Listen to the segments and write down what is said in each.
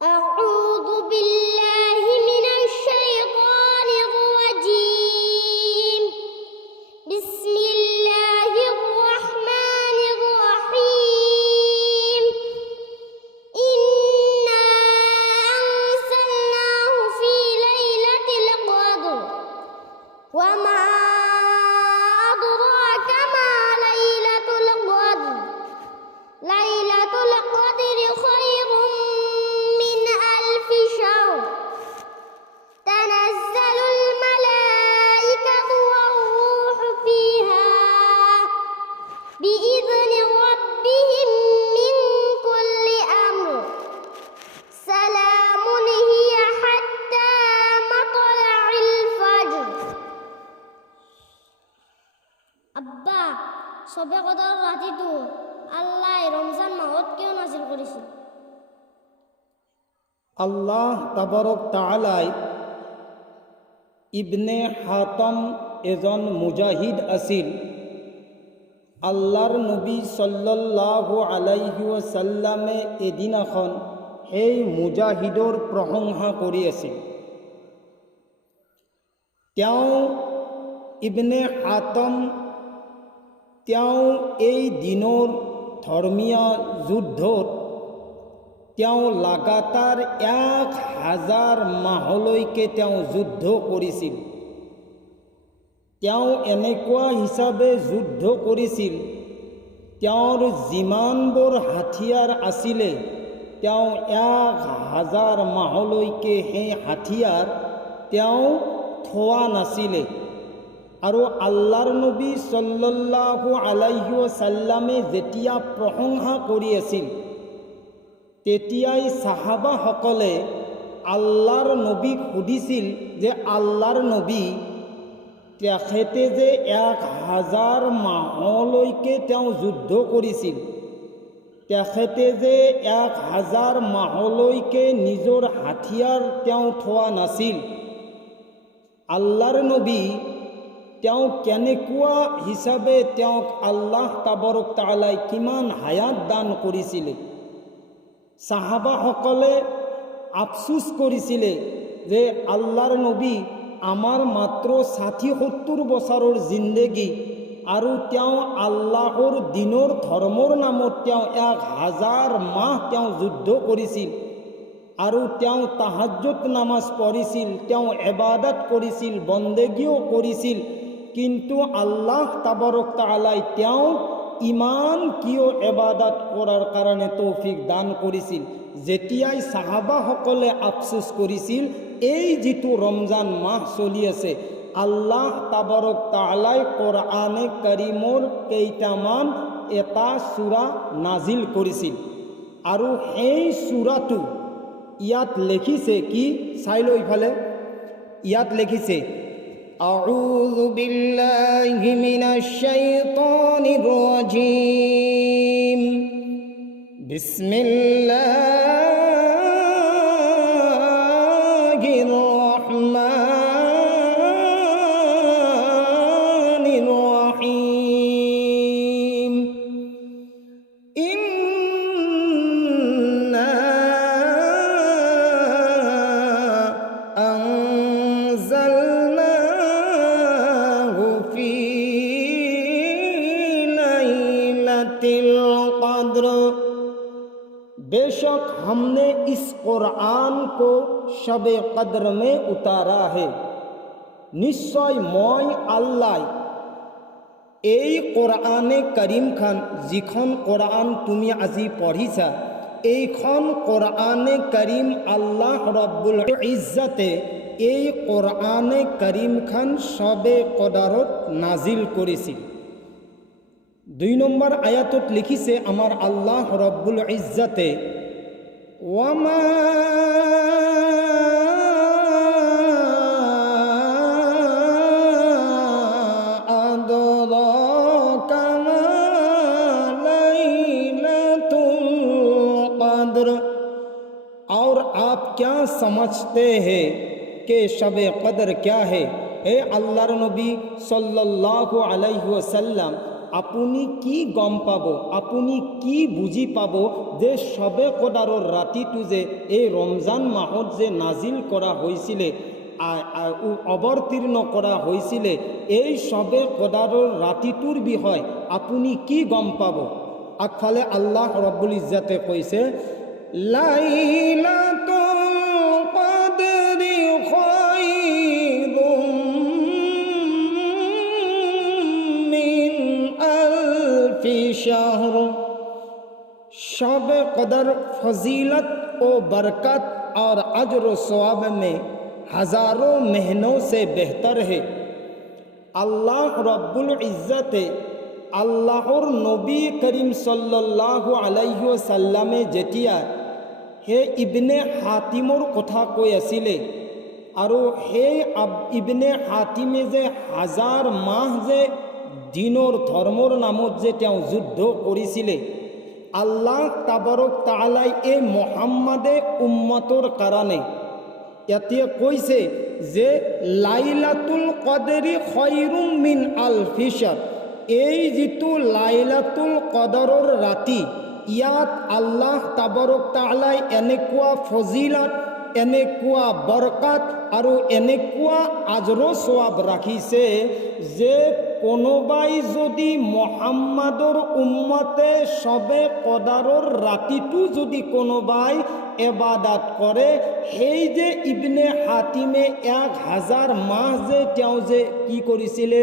أعوذ بالله من الشيطان الرجيم بسم الله الرحمن الرحيم إنا أنزلناه في ليلة القدر وما أدراك ما ليلة القدر ليلة القدر خير من ألف شهر تنزل الملائكة والروح فيها بإذن ربهم من كل أمر سلام هي حتى مطلع الفجر আব্বা সবে কদর রাতিটো আল্লাহ রমজান মাহত কিয় নাজিল কৰিছে? আল্লাহ তাবাৰক তাআলাই ইবনে হাতম এজন মুজাহিদ আছিল। আল্লাহৰ নবী সাল্লাল্লাহু আলাইহি ওয়াসাল্লামে এদিনাখন সেই মুজাহিদৰ প্ৰশংসা কৰি আছিল। তেওঁ ইবনে হাতম তেওঁ এই দিনৰ ধৰ্মীয় যুদ্ধত তেওঁ লাগাতাৰ 1000 মাহলৈকে তেওঁ যুদ্ধ কৰিছিল। তেওঁ এনেকুৱা হিচাপে যুদ্ধ কৰিছিল, তেওঁৰ যিমানবোৰ হাথিয়াৰ আছিলে তেওঁ 1000 মাহলৈকে সেই হাথিয়াৰ তেওঁ থোৱা নাছিলে। আৰু আল্লাহৰ নবী সাল্লাল্লাহু আলাইহি ওয়াসাল্লামে যেতিয়া প্ৰশংসা কৰি আছিল তেতিয়াই সাহাবাসকলে আল্লাহৰ নবীক সুধিছিল যে আল্লাহৰ নবী, তেখেতে যে 1000 মাহলৈকে তেওঁ যুদ্ধ কৰিছিল, তেখেতে যে 1000 মাহলৈকে নিজৰ হাথিয়াৰ তেওঁ থোৱা নাছিল, আল্লাহৰ নবী তেওঁ কেনেকুৱা হিচাপে তেওঁক আল্লাহ তাবাৰক তাআলাই কিমান হায়াত দান কৰিছিলে? সাহাবাসকলে আফসোস কৰিছিলে যে আল্লাহৰ নবী আমাৰ মাত্ৰ 60-70 বছৰৰ জিন্দগী আৰু তেওঁ আল্লাহৰ দিনৰ ধৰ্মৰ নামত তেওঁ 1000 মাহ তেওঁ যুদ্ধ কৰিছিল আৰু তেওঁ তাহাজ্জুদ নামাজ পঢ়িছিল, তেওঁ ইবাদত কৰিছিল, বন্দেগীও কৰিছিল। কিন্তু আল্লাহ তাবাৰক তাআলাই তেওঁ ইমান কিয় ইবাদত কৰাৰ কাৰণে তৌফিক দান কৰিছিল? যেতিয়াই সাহাবাসকলে আফসোস কৰিছিল এই যিটো ৰমজান মাহ চলি আছে, আল্লাহ তাবাৰক তাআলাই কোৰআনে কাৰীমৰ কেইটামান এটা সূৰা নাজিল কৰিছিল আৰু এই সূৰাটো ইয়াত লিখিছে কি? চাই লৈ ইফালে ইয়াত লিখিছে আউযু বিল্লাহি মিনাশ শাইতানিৰ ৰাজীম বিসমিল্লাহির রহমানির রহিম ইন্না আনজালনাহু ফি লাইলাতিল কদর, बेशक हमने इस कुरान को शबे कद्र में उतारा है। निश्चय মই আল্লাহ এই কোরআনে কারীম খান, যিখন কোরআন তুমি আজি পঢ়িছা, এইখন কোরআনে কারীম আল্লাহ রব্বুল ইজ্জতে এই কোরআনে কারীম খান শবে কদৰত নাজিল কৰিছিল। 2 নম্বৰ আয়াতত লিখিছে আমাৰ আল্লাহ রব্বুল ইজ্জতে ওয়ামা আদরাকা মা লাইলাতুল কদর, और आप क्या समझते हैं कि शब कदर क्या है? हे अल्लाहर नबी सल्लल्लाहु अलैहि वसल्लम, আপুনি কি গম পাব, আপুনি কি বুজি পাব যে শবে কদৰৰ ৰাতিটো যে এই ৰমজান মাহত যে নাজিল কৰা হৈছিলে, অৱতীৰ্ণ কৰা হৈছিলে, এই শবে কদৰৰ ৰাতিটোৰ বিষয়ে আপুনি কি গম পাব? আগফালে আল্লাহ ৰব্বুল ইজ্জতে কৈছে, লাইলাতুল কদৰি খায়ৰুম মিন আলফি শাহর। शब कदर फजीलत व बरकत और अजर व सवाब में हज़ारों महीनों से बेहतर है। আল্লাহ রব্বুল ইজ্জতে আল্লাহর নবী করিম সাল্লাল্লাহু আলাইহি ওয়াসাল্লামে যেতিয়া হে ইবনে হাতিমৰ কথা কৈ আছিলে আৰু সেই ইবনে হাতিমে যে হাজাৰ মাহ যে দিনৰ ধৰ্মৰ নামত যে তেওঁ যুদ্ধ কৰিছিলে, আল্লাহ তাবাৰক তাআলাই এই মুহাম্মাদে উম্মতৰ কাৰণে এতিয়া কৈছে যে লাইলাতুল কদৰি খায়ৰুম মিন আলফি শাহৰ। এই যিটো লাইলাতুল কদৰৰ ৰাতি, ইয়াত আল্লাহ তাবাৰক তাআলাই এনেকুৱা ফজিলত, এনেকুৱা বৰকত আৰু এনেকুৱা আজৰ সৱাব ৰাখিছে যে কোনোবাই যদি মুহাম্মাদৰ উম্মতে শবে কদৰৰ ৰাতিটো যদি কোনোবাই ইবাদত কৰে, সেই যে ইবনে হাতিমে 1000 মাহ যে তেওঁ যে কি কৰিছিলে,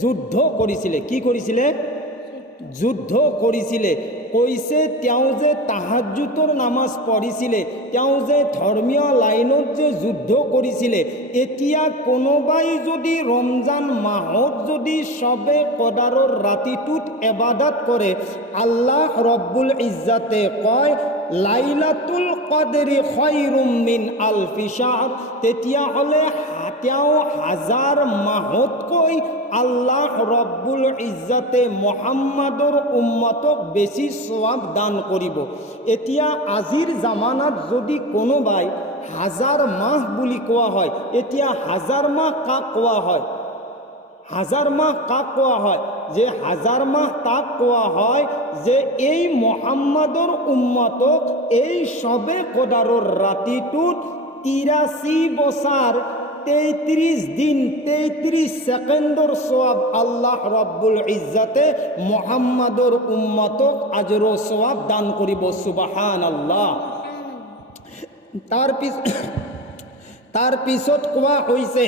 যুদ্ধ কৰিছিলে, কি কৰিছিলে, যুদ্ধ কৰিছিলে, কৈছে তেওঁ যে তাহাজ্জুদৰ নামাজ পঢ়িছিলে, তেওঁ যে ধৰ্মীয় লাইনত যে যুদ্ধ কৰিছিলে। এতিয়া কোনোবাই যদি ৰমজান মাহত যদি শবে কদৰৰ ৰাতিটোত ইবাদত কৰে, আল্লাহ ৰব্বুল ইজ্জতে কয় লাইলাতুল কদৰি খায়ৰুম মিন আলফি শাহৰ, তেতিয়াহ'লে তেওঁ 1000 মাহতকৈ আল্লাহ ৰব্বুল ইজ্জতে মুহাম্মাদৰ উম্মতক বেছি সৱাব দান কৰিব। এতিয়া আজিৰ জামানাত যদি কোনোবাই 1000 মাহ বুলি কোৱা হয়, এতিয়া 1000 মাহ কাক কোৱা হয়, 1000 মাহ কাক কোৱা হয়, যে 1000 মাহ তাক কোৱা হয় যে এই মুহাম্মাদৰ উম্মতক এই শবে কদৰৰ ৰাতিটোত 83 বছৰ 33 দিন 33 সেকেন্ডৰ সওয়াব আল্লাহ ৰব্বুল ইজ্জতে মুহাম্মাদৰ উম্মতক আজৰ ও সওয়াব দান কৰিব। সুবহানাল্লাহ। তাৰ পিছত কোৱা হৈছে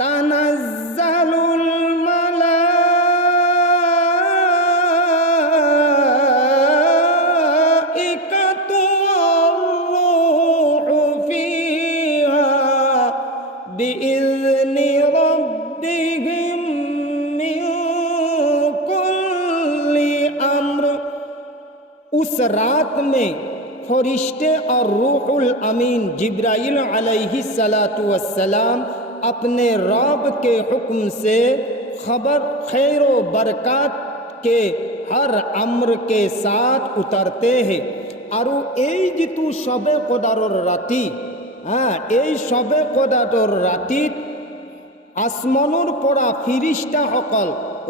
তানাজ্জালুল মালাইকাতু ওয়ার-রূহু ফিহা বিইذনি রাব্বিহিম মিন কুল্লি আমর। उस रात में फरिश्ते और रूहुल अमीन जिब्राइल अलैहिस्सलातु वस्सलाम अपने रब के हुक्म से खबर खैर व बरकत के हर अम्र के साथ उतरते हैं। और এই যিটো শবে কদৰৰ ৰাতি, এই শবে কদৰৰ ৰাতিত আসমানৰ পৰা ফিৰিষ্টাসকল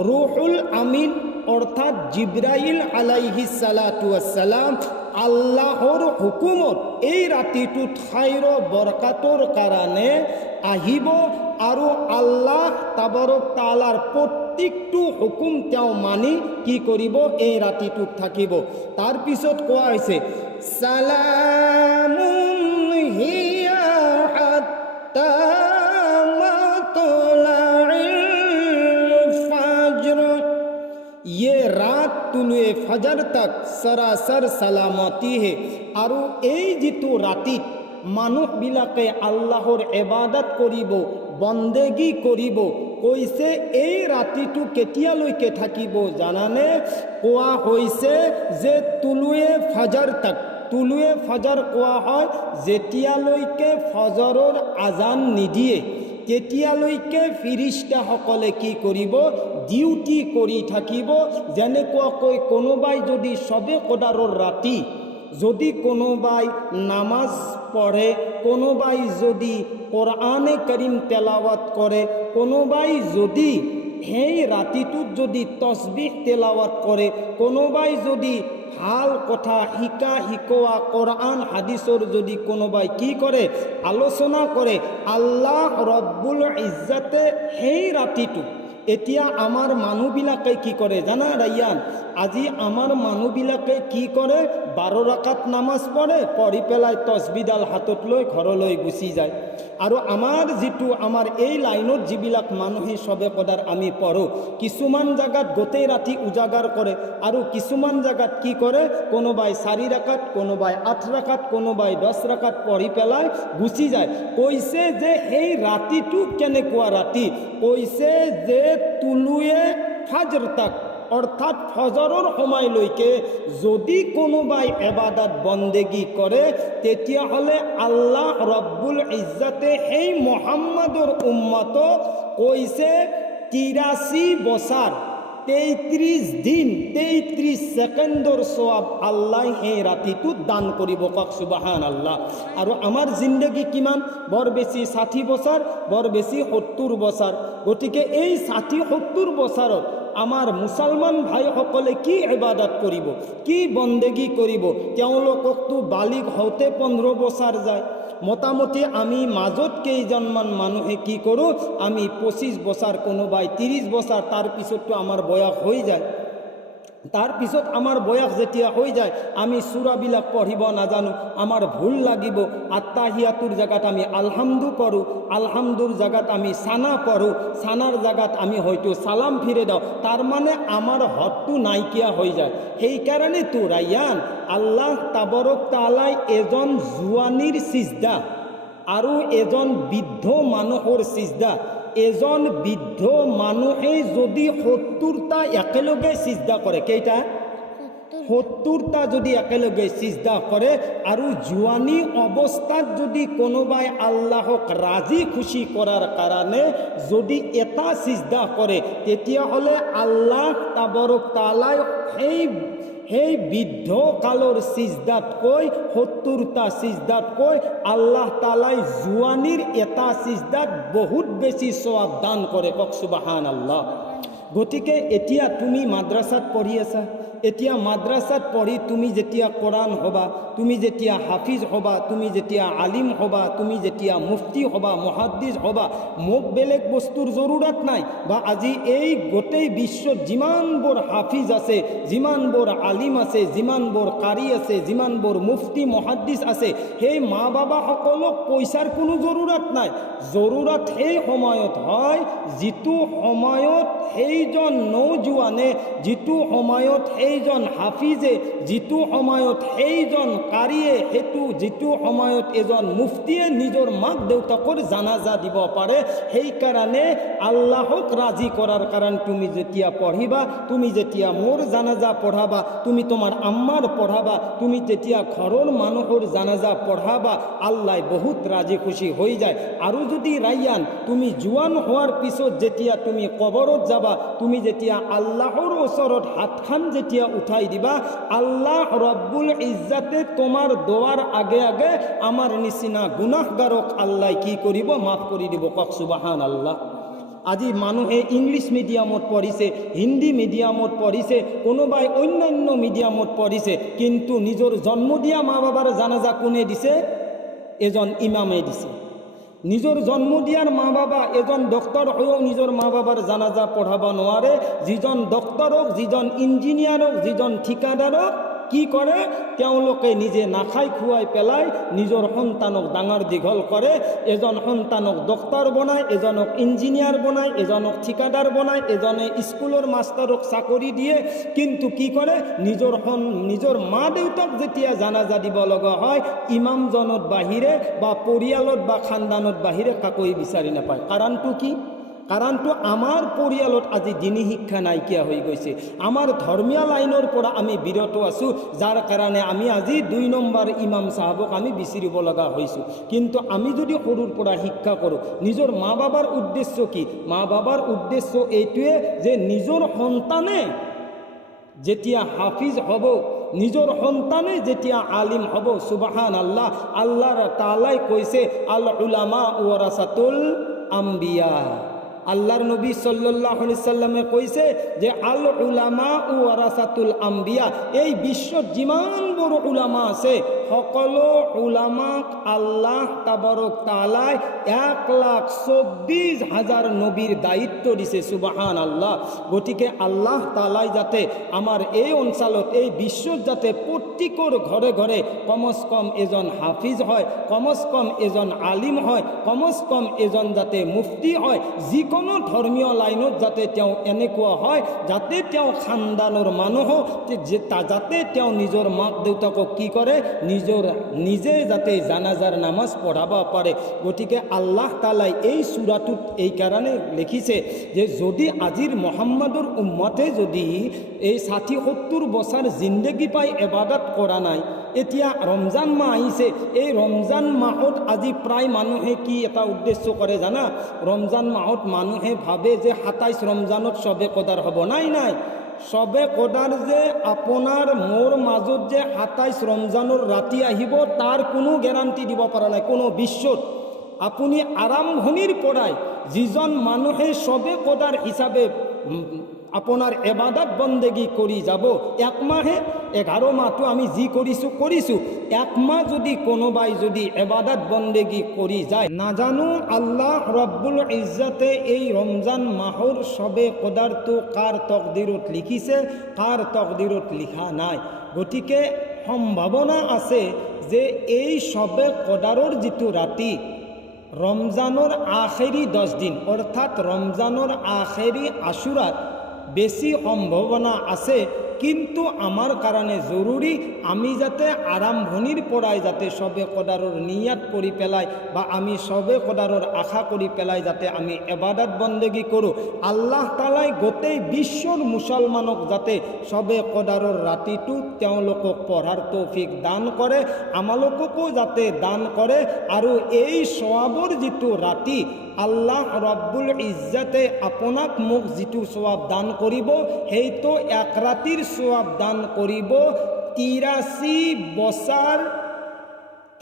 ৰুহুল আমিন অৰ্থাৎ জিব্ৰাইল আলাইহিসসালাতু ওয়াসসালাম আল্লাহৰ হুকুমত এই ৰাতিটোত খাইৰ বৰকাতৰ কাৰণে আহিব আৰু আল্লাহ তাবাৰক তাআলাৰ প্ৰত্যেকটো হুকুম তেওঁ মানি কি কৰিব, এই ৰাতিটোত থাকিব। তাৰ পিছত কোৱা হৈছে সালামুন হিয়া হাত্তা ये रात तुलुए फजर तक सरासर सलामती है। और এই যিটো ৰাতিত মানুহবিলাকে আল্লাহৰ ইবাদত কৰিব, বন্দেগী কৰিব, কৈছে এই ৰাতিটো কেতিয়ালৈকে থাকিব জানানে? কোৱা হৈছে যে তুলুয়ে ফজৰ তক। তুলুয়ে ফজৰ কোৱা হয় যেতিয়ালৈকে ফজৰৰ আজান নিদিয়ে তেতিয়ালৈকে ফিৰিষ্টাসকলে কি কৰিব, ডিউটি কৰি থাকিব। যেনেকুৱাকৈ কোনোবাই যদি শবে কদৰৰ ৰাতি যদি কোনোবাই নামাজ পঢ়ে, কোনোবাই যদি কোৰআনে কৰিম তেলাওয়াত কৰে, কোনোবাই যদি সেই ৰাতিটোত যদি তসবিহ তেলাৱাত কৰে, কোনোবাই যদি ভাল কথা শিকোৱা কোৰআন হাদিসৰ যদি কোনোবাই কি কৰে আলোচনা কৰে, আল্লাহ ৰব্বুল ইজ্জতে সেই ৰাতিটো এতিয়া আমাৰ মানুহবিলাকে কি কৰে জানা ৰায়ান? আজি আমাৰ মানুহবিলাকে কি কৰে, 12 ৰাকাত নামাজ পঢ়ি পেলাই তসবিহডাল হাতত লৈ ঘৰলৈ গুচি যায়। আৰু আমাৰ যিটো আমাৰ এই লাইনত যিবিলাক মানুহে সবে পদাৰ আমি পঢ়ো, কিছুমান জাগাত গোটেই ৰাতি উজাগাৰ কৰে আৰু কিছুমান জাগাত কি কৰে, কোনোবাই 4 ৰাকাত, কোনোবাই 8 ৰাকাত, কোনোবাই 10 ৰাকাত পঢ়ি পেলাই গুচি যায়। কৈছে যে সেই ৰাতিটো কেনেকুৱা ৰাতি? কৈছে যে তুলুয়ে ফাজর তাক, অর্থাৎ ফজরের সময়লৈকে যদি কোনোবাই ইবাদত বন্দেগী করে, তেতিয়াহ'লে আল্লাহ রব্বুল ইজ্জতে সেই মুহাম্মাদৰ উম্মতক কৈছে 83 বছৰ 33 দিন 33 সেকেন্ডৰ সওয়াব আল্লাহ সেই ৰাতিটোত দান কৰিব। কক সুবহানাল্লাহ। আৰু আমাৰ জিন্দগী কিমান? বৰ বেছি 60 বছৰ, বৰ বেছি 70 বছৰ। গতিকে এই 60-70 বছৰত আমাৰ মুছলমান ভাইসকলে কি ইবাদত কৰিব, কি বন্দেগী কৰিব? তেওঁলোককতো বালিগ হওঁতে 15 বছৰ যায়। মোটামুটি আমি মাজত কেইজনমান মানুহে কি কৰোঁ, আমি 25 বছৰ, কোনোবাই 30 বছৰ, তাৰ পিছততো আমাৰ বয়স হৈ যায়। তার পিছত আমার বয়স যেতিয়া হৈ যায়, আমি সূরাবিলাক পঢ়িব নাজানো, আমার ভুল লাগিব। আত্তাহিয়াতুর জায়গাত আমি আলহামদু পড়ো, আলহামদুর জায়গাত আমি সানা পড়ো, সানার জায়গাত আমি হয়তো সালাম ফিরে দাও। তার মানে আমার হদটো নাইকিয়া হৈ যায়। সেই কারণে তো রায়ান আল্লাহ তাবারক তাআলাই এজন জুৱানীৰ সিজদা আৰু এজন বৃদ্ধ মানুহৰ সিজদা, এজন বৃদ্ধ মানুহে যদি 70টা একেলগে সিজদা কৰে, কেইটা? 70টা যদি একেলগে সিজদা কৰে, আৰু জুৱানী অৱস্থাত যদি কোনোবাই আল্লাহক ৰাজি খুশি কৰাৰ কাৰণে যদি এটা সিজদা কৰে, তেতিয়াহ'লে আল্লাহ তাবাৰক তাআলাই সেই বৃদ্ধ কালৰ সিজদাতকৈ 70টা সিজদাতকৈ আল্লাহ তাআলাই জুৱানীৰ এটা সিজদাত বহুত বেছি সওয়াব দান কৰে। কক সুবহানাল্লাহ। গতিকে এতিয়া তুমি মাদ্ৰাসাত পঢ়ি আছা, এতিয়া মাদ্ৰাসাত পঢ়ি তুমি যেতিয়া কোরআন হবা, তুমি যেতিয়া হাফিজ হবা, তুমি যেতিয়া আলিম হবা, তুমি যেতিয়া মুফতি হবা, মুহাদ্দিস হবা, মোক বেলেগ বস্তুৰ জৰুৰত নাই। বা আজি এই গোটেই বিশ্বত যিমানবোৰ হাফিজ আছে, যিমানবোৰ আলিম আছে, যিমানবোৰ কাৰি আছে, যিমানবোৰ মুফতি মুহাদ্দিস আছে, সেই মা বাবাসকলক পইচাৰ কোনো জৰুৰত নাই। জৰুৰত সেই সময়ত হয় যিটো সময়ত সেইজন নৌজোৱানে, যিটো সময়ত সেইজন হাফিজে, যিটো সময়ত সেইজন কাৰিয়ে, সেইটো যিটো সময়ত এজন মুফতিয়ে নিজৰ মাক দেউতাকৰ জানাজা দিব পাৰে। সেইকাৰণে আল্লাহক ৰাজি কৰাৰ কাৰণ তুমি যেতিয়া পঢ়িবা, তুমি যেতিয়া মোৰ জানাজা পঢ়াবা, তুমি তোমাৰ আম্মাৰ পঢ়াবা, তুমি যেতিয়া ঘৰৰ মানুহৰ জানাজা পঢ়াবা, আল্লাহ বহুত ৰাজি খুশি হৈ যায়। আৰু যদি ৰায়ান তুমি জোৱান হোৱাৰ পিছত যেতিয়া তুমি কবৰত যাবা, তুমি যেতিয়া আল্লাহৰ ওচৰত হাতখান যেতিয়া উঠাই দিবা, আল্লাহ রব্বুল ইজ্জতে তোমার দোয়ার আগে আগে আমার নিচিনা গুনাহগারক আল্লাহ কি করিব? মাফ করে দিব। কক সুবহানাল্লাহ। আজি মানুহে ইংলিশ মিডিয়ামত পঢ়িছে, হিন্দী মিডিয়ামত পঢ়িছে, কোনোবাই অন্যান্য মিডিয়ামত পঢ়িছে, কিন্তু নিজৰ জন্ম দিয়া মা বাবাৰ জানাজা কোনে দিছে? এজন ইমামে দিছে। নিজৰ জন্ম দিয়াৰ মা বাবা এজন ডক্টৰ হৈও নিজৰ মা বাবাৰ জানাজা পঢ়াব নোৱাৰে। যিজন ডক্টৰক, যিজন ইঞ্জিনিয়াৰক, যিজন ঠিকাদাৰক কি কৰে, তেওঁলোকে নিজে নাখাই খুৱাই পেলাই নিজৰ সন্তানক ডাঙৰ দীঘল কৰে। এজন সন্তানক ডক্টৰ বনায়, এজনক ইঞ্জিনিয়াৰ বনায়, এজনক ঠিকাদাৰ বনায়, এজনে স্কুলৰ মাষ্টাৰক চাকৰি দিয়ে। কিন্তু কি কৰে, নিজৰ মা দেউতাক যেতিয়া জানাজা দিব লগা হয়, ইমামজনত বাহিৰে বা পৰিয়ালত বা খানদানত বাহিৰে কাকই বিচাৰি নাপায়। কাৰণটো কি? কাৰণটো আমাৰ পৰিয়ালত আজি দিনী শিক্ষা নাইকিয়া হৈ গৈছে। আমাৰ ধৰ্মীয় লাইনৰ পৰা আমি বিৰত আছোঁ, যাৰ কাৰণে আমি আজি 2 নম্বৰ ইমাম চাহাবক আমি বিচাৰিব লগা হৈছোঁ। কিন্তু আমি যদি সৰুৰ পৰা শিক্ষা কৰোঁ, নিজৰ মা বাবাৰ উদ্দেশ্য কি? মা বাবাৰ উদ্দেশ্য এইটোৱে যে নিজৰ সন্তানে যেতিয়া হাফিজ হ'ব, নিজৰ সন্তানে যেতিয়া আলিম হ'ব, সুবহানাল্লাহ, আল্লাহ তাআলাই কৈছে আল উলামা ওয়ারাসাতুল আম্বিয়া। আল্লাহর নবী সাল্লাল্লাহু আলাইহি সাল্লামে কইছে যে আল উলামা ওয়ারাসাতুল আম্বিয়া, এই বিশ্বর যিমান বড় উলামা আছে সকলো উলামাক আল্লাহ তাবারক তাআলা 1,24,000 নবীর দায়িত্ব দিছে। সুবহানাল্লাহ। গতিকে আল্লাহ তাআলাই যাতে আমার এই অঞ্চলত এই বিশ্বত যাতে প্ৰত্যেকৰ ঘৰে ঘৰে কমস কম এজন হাফিজ হয়, কমস কম এজন আলিম হয়, কমস কম এজন যাতে মুফতি হয়, যিকোনো ধৰ্মীয় লাইনত যাতে তেওঁ এনেকুৱা হয় যাতে তেওঁ খানদানৰ মানুহ যাতে তেওঁ নিজৰ মাক দেউতাকক কি কৰে নিজে যাতে জানাজাৰ নামাজ পঢ়াব পাৰে। গতিকে আল্লাহ তাআলাই এই সূৰাটোত এই কাৰণে লিখিছে যে যদি আজিৰ মুহাম্মাদৰ উম্মতে যদি এই 60-70 বছৰ জিন্দগী পাই ইবাদত কৰা নাই, এতিয়া ৰমজান মাহ আহিছে, এই ৰমজান মাহত আজি প্ৰায় মানুহে কি এটা উদ্দেশ্য কৰে জানা? ৰমজান মাহত মানুহে ভাবে যে 27 ৰমজানত সবে কদাৰ হ'ব। নাই নাই, সবে কদাৰ যে আপোনাৰ মোৰ মাজত যে 27 ৰমজানৰ ৰাতি আহিব তাৰ কোনো গ্যাৰাণ্টি দিব পৰা নাই কোনো বিশ্বত। আপুনি আৰম্ভণিৰ পৰাই যিজন মানুহে সবে কদাৰ হিচাপে আপোনাৰ ইবাদত বন্দেগী কৰি যাব, 1 মাহে 11 মাহটো আমি যি কৰিছোঁ 1 মাহ যদি কোনোবাই যদি ইবাদত বন্দেগী কৰি যায়, নাজানো আল্লাহ ৰব্বুল ইজ্জতে এই ৰমজান মাহৰ সবে কদাৰটো কাৰ তকদিৰত লিখিছে, কাৰ তকদিৰত লিখা নাই। গতিকে সম্ভাৱনা আছে যে এই সবে কদাৰৰ যিটো ৰাতি রমজানোর আখেরি 10 দিন অর্থাৎ রমজানোর আখেরি আশুরাত বেশি সম্ভাবনা আছে। কিন্তু আমার কারণে জরুরি আমি যাতে আরম্ভণির পৰাই যাতে সবে কদাৰৰ নিয়াত কৰি পেলাই বা আমি সবে কদাৰৰ আশা কৰি পেলাই যাতে আমি ইবাদত বন্দেগী কৰোঁ। আল্লাহ তাআলাই গোটেই বিশ্বৰ মুসলমানক যাতে সবে কদাৰৰ ৰাতিটো তেওঁলোকক পঢ়াৰ তৌফিক দান কৰে, আমালোককো যাতে দান কৰে। আৰু এই সওয়াবৰ যিটো ৰাতি আল্লাহ ৰব্বুল ইজ্জতে আপোনাক মোক যিটো সওয়াব দান কৰিব সেইটো 1 ৰাতিৰ সওয়াব দান কৰিব 83 বছৰ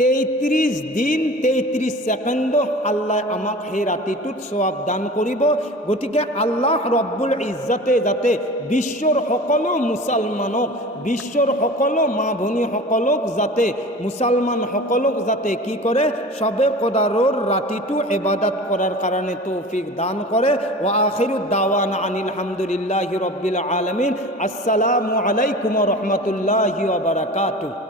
33 দিন 33 সেকেন্ড আল্লাহ আমাক সেই ৰাতিটোত সওয়াব দান কৰিব। গতিকে আল্লাহ ৰব্বুল ইজ্জতে যাতে বিশ্বৰ সকলো মুসলমানক, বিশ্বৰ সকলো মা ভনীসকলক যাতে মুসলমান সকলক যাতে কি কৰে সবে কদাৰৰ ৰাতিটো ইবাদত কৰাৰ কাৰণে তৌফিক দান কৰে। ওয়া আখিৰু দাওয়ানা আনিল হামদুলিল্লাহি ৰাব্বিল আলামিন। আসসালামু আলাইকুম ওয়া ৰাহমাতুল্লাহি ওয়া বাৰাকাতুহু।